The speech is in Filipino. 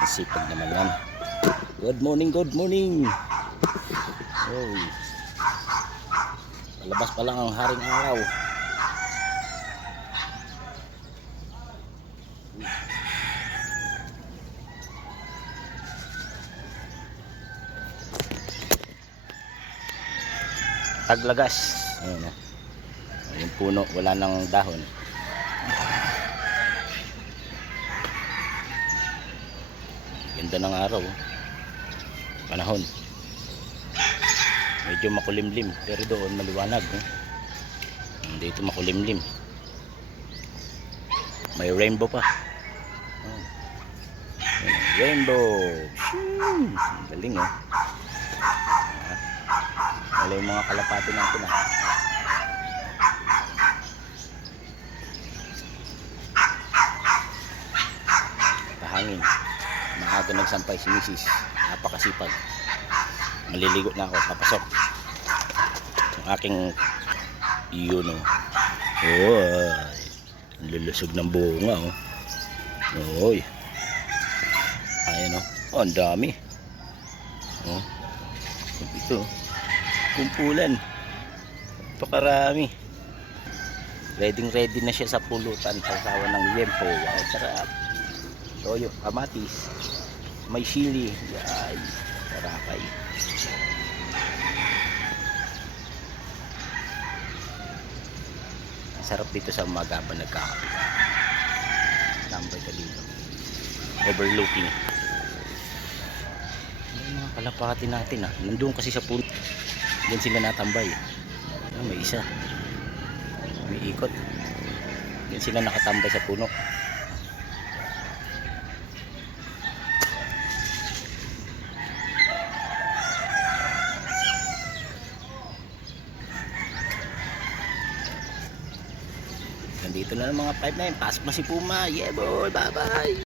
Masipag naman yan. Good morning, good morning. Oy. Palabas pa lang ang haring araw. Taglagas. Ayun na. Yung puno, wala nang dahon. Ganda ng araw. oh. Panahon. Medyo makulimlim. Pero doon maliwanag. Oh. Dito makulimlim. May rainbow pa. Oh. Rainbow. Ang Galing. Ah. Wala yung mga kalapati natin ah. Kahangin. Maaga nagsampay si Mrs. Napakasipag. Maliligo na ako. Papasok. Ang aking yun oh. Oh, lulusog ng bunga oh. Oy. Ayan oh. Oh, ang dami. Oh. Ito. Kumpulan. Pakarami. Ready ready na siya sa pulutan. Sasawa ng yempo. Wow, sarap. Toyo, kamatis. May sili. Yay. Sarapay. Ang sarap dito sa umaga pa nagkakape. Tambay ka dito. Overlooking. Yung mga kalapati natin ah. Nandun kasi sa puno. Diyan sila natambay. Ah, may isa. May ikot. Diyan sila nakatambay sa puno. Nandito na ng mga 5 na yun. Pasok na si Puma. Yeah boy. Bye bye.